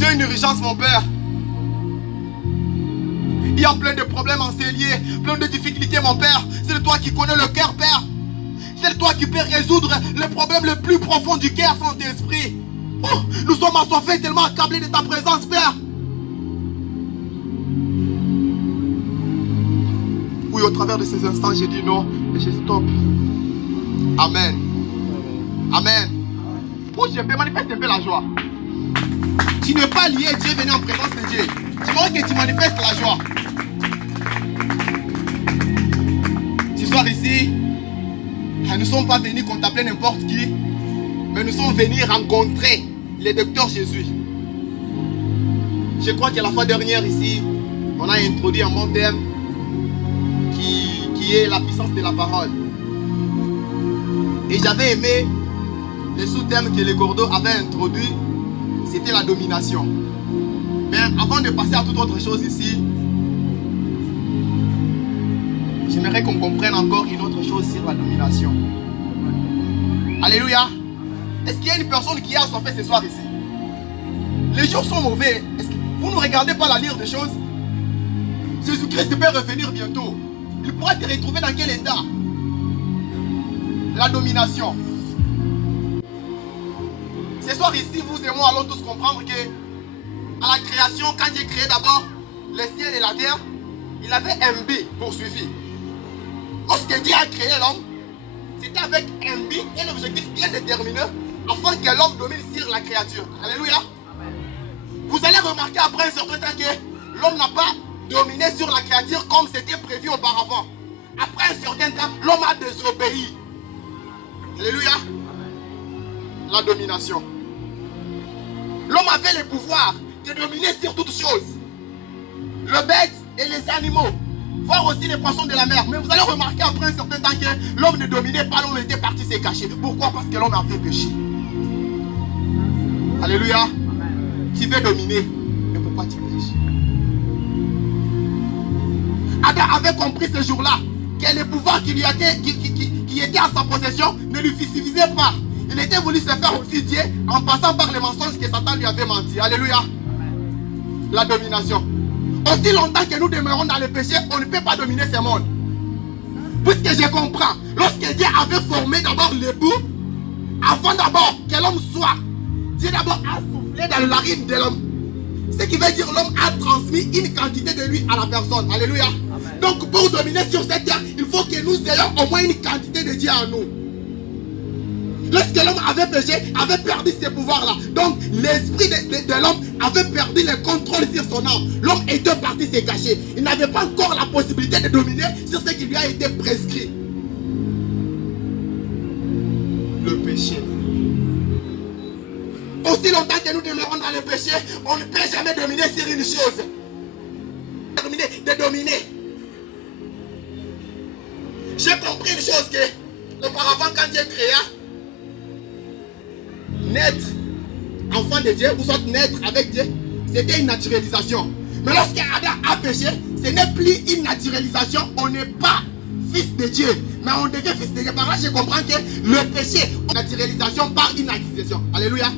J'ai une urgence, mon Père. Il y a plein de problèmes en cellier, plein de difficultés, mon Père. C'est toi qui connais le cœur, Père. C'est toi qui peux résoudre le problème le plus profond du cœur, Saint-Esprit. Oh, nous sommes assoiffés, tellement accablés de ta présence, Père. Oui, au travers de ces instants, j'ai dit non et je stoppe. Amen. Amen. Oh, je peux manifester un peu la joie. Tu n'es pas lié, Dieu est venu en présence de Dieu. Tu vois que tu manifestes la joie. Ce soir ici, nous ne sommes pas venus contempler n'importe qui, mais nous sommes venus rencontrer le docteur Jésus. Je crois que la fois dernière ici, on a introduit un bon thème qui est la puissance de la parole. Et j'avais aimé le sous-thème que le Cordeau avait introduit, c'était la domination. Mais avant de passer à toute autre chose ici, j'aimerais qu'on comprenne encore une autre chose sur la domination. Alléluia. Est-ce qu'il y a une personne qui a assoiffé ce soir ici? Les jours sont mauvais. Est-ce que vous ne regardez pas la lire des choses? Jésus-Christ peut revenir bientôt. Il pourra te retrouver dans quel état? La domination. Ce soir ici, vous et moi allons tous comprendre que à la création, quand Dieu créé d'abord le ciel et la terre, il avait un but poursuivi. Lorsque Dieu a créé l'homme, c'était avec un but et un objectif bien déterminé afin que l'homme domine sur la créature. Alléluia. Vous allez remarquer après un certain temps que l'homme n'a pas dominé sur la créature comme c'était prévu auparavant. Après un certain temps, l'homme a désobéi. Alléluia. La domination. L'homme avait le pouvoir de dominer sur toutes choses. Le bête et les animaux. Voir aussi les poissons de la mer. Mais vous allez remarquer après un certain temps que l'homme ne dominait pas, l'homme était parti se cacher. Pourquoi? Parce que l'homme avait péché. Alléluia. Tu veux dominer, mais pourquoi tu pêches? Adam avait compris ce jour-là que le pouvoir qui était à sa possession ne lui suffisait pas. Il était voulu se faire aussi Dieu en passant par les mensonges que Satan lui avait menti. Alléluia. La domination. Aussi longtemps que nous demeurons dans le péché, on ne peut pas dominer ce monde. Puisque je comprends, lorsque Dieu avait formé d'abord le bout, avant d'abord que l'homme soit, Dieu d'abord a soufflé dans la narine de l'homme. Ce qui veut dire l'homme a transmis une quantité de lui à la personne. Alléluia. Amen. Donc pour dominer sur cette terre, il faut que nous ayons au moins une quantité de Dieu en nous. Lorsque l'homme avait péché, avait perdu ses pouvoirs-là. Donc l'esprit de l'homme avait perdu le contrôle sur son âme. L'homme était parti se cacher. Il n'avait pas encore la possibilité de dominer sur ce qui lui a été prescrit. Le péché. Aussi longtemps que nous demeurons dans le péché, on ne peut jamais dominer sur une chose. De dominer. J'ai compris une chose que auparavant quand Dieu créa, naître enfant de Dieu ou soit naître avec Dieu, c'était une naturalisation. Mais lorsque Adam a péché, ce n'est plus une naturalisation, on n'est pas fils de Dieu, mais on devient fils de Dieu. Par là, je comprends que le péché, naturalisation par une acquisition. Alléluia.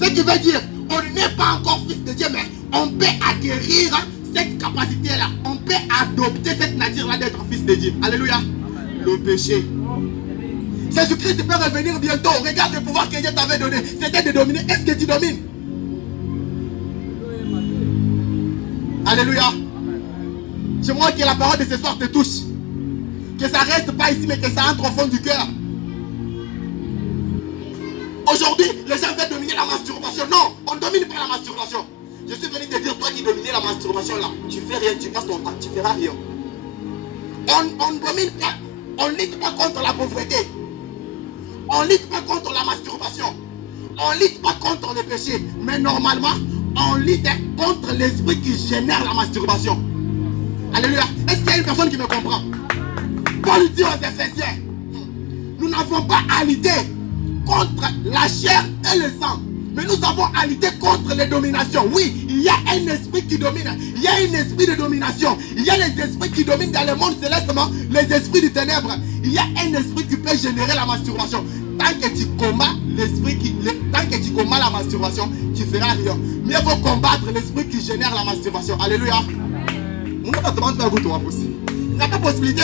Ce qui veut dire, on n'est pas encore fils de Dieu, mais on peut acquérir cette capacité-là. On peut adopter cette nature-là d'être fils de Dieu. Alléluia. Le péché. Jésus-Christ peut revenir bientôt. Regarde le pouvoir que Dieu t'avait donné. C'était de dominer. Est-ce que tu domines? Alléluia. J'aimerais que la parole de ce soir te touche. Que ça ne reste pas ici, mais que ça entre au fond du cœur. Aujourd'hui, les gens veulent dominer la masturbation. Non, on ne domine pas la masturbation. Je suis venu te dire, toi qui dominais la masturbation là, tu fais rien, tu passes ton temps, tu feras rien. On ne domine pas, on ne lutte pas contre la pauvreté. On ne lutte pas contre la masturbation. On ne lutte pas contre le péché. Mais normalement, on lutte contre l'esprit qui génère la masturbation. Alléluia. Est-ce qu'il y a une personne qui me comprend? Paul dit aux Éphésiens, nous n'avons pas à lutter contre la chair et le sang, mais nous avons à lutter contre les dominations. Oui, il y a un esprit qui domine. Il y a un esprit de domination. Il y a les esprits qui dominent dans le monde célestement, les esprits du ténèbre. Il y a un esprit qui peut générer la masturbation. Tant que tu combats tant que tu combats la masturbation, tu ne feras rien. Mieux vaut combattre l'esprit qui génère la masturbation. Alléluia. On n'a pas demandé à vous de possible. Il n'y a pas possibilité.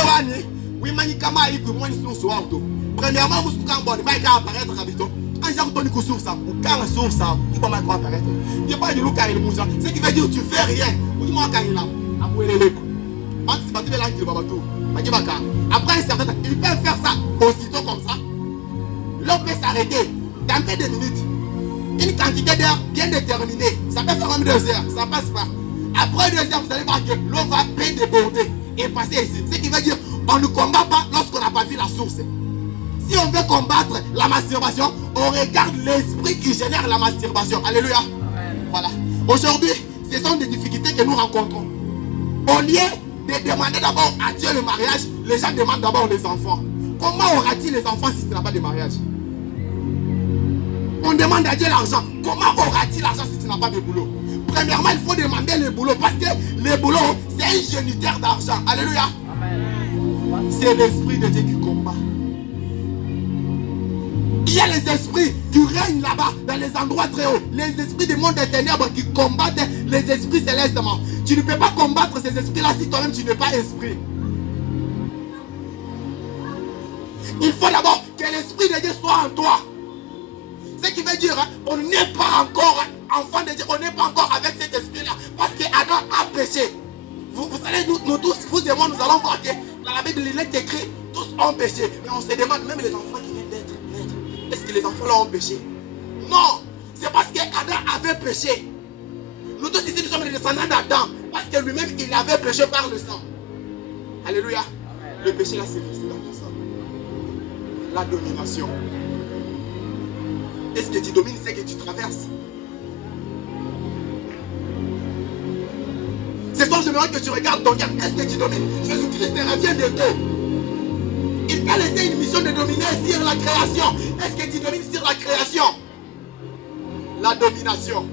Oui, manikama aïe que moi ni sur auto. Premièrement, vous souhaitez un bon, il va apparaître avec toi. Un jour, tu es sur ça, ou quand sur ça, tu vas apparaître. Il n'y a pas de loup car il bouge. Ce qui veut dire que tu fais rien. Ou du moins quand il a. Après un certain temps, il peut faire ça aussitôt comme ça. L'homme peut s'arrêter dans peu de minutes. Une quantité d'heures bien déterminée. Ça peut faire même 2 heures, ça passe pas. Après 2 heures, vous allez voir que l'eau va bien déborder et passer ici. Ce qui veut dire on ne combat pas lorsqu'on n'a pas vu la source. Si on veut combattre la masturbation, on regarde l'esprit qui génère la masturbation. Alléluia. Voilà. Aujourd'hui, ce sont des difficultés que nous rencontrons. Au lieu de demander d'abord à Dieu le mariage, les gens demandent d'abord les enfants. Comment aura-t-il les enfants si tu n'as pas de mariage? On demande à Dieu l'argent. Comment aura-t-il l'argent si tu n'as pas de boulot? Premièrement, il faut demander le boulot parce que le boulot, c'est un géniteur d'argent. Alléluia. C'est l'esprit de Dieu qui combat. Il y a les esprits qui règnent là-bas, dans les endroits très hauts. Les esprits du monde des ténèbres qui combattent les esprits célestement. Tu ne peux pas combattre ces esprits-là si toi-même tu n'es pas esprit. Il faut d'abord que l'esprit de Dieu soit en toi. Ce qui veut dire, on n'est pas encore enfant de Dieu, on n'est pas encore avec cet esprit-là. Parce qu'Adam a péché. Vous savez, nous tous, vous et moi, nous allons voir que dans la Bible, il est écrit, tous ont péché. Mais on se demande, même les enfants qui viennent d'être nés, est-ce que les enfants là ont péché? Non, c'est parce qu'Adam avait péché. Nous tous ici, nous sommes les descendants d'Adam. Parce que lui-même, il avait péché par le sang. Alléluia. Le péché là, c'est resté dans le sang. La domination. Est-ce que tu domines ce que tu traverses? C'est toi, j'aimerais que tu regardes ton cœur. Est-ce que tu domines? Jésus-Christ revient bientôt. Il t'a laissé une mission de dominer sur la création. Est-ce que tu domines sur la création? La domination.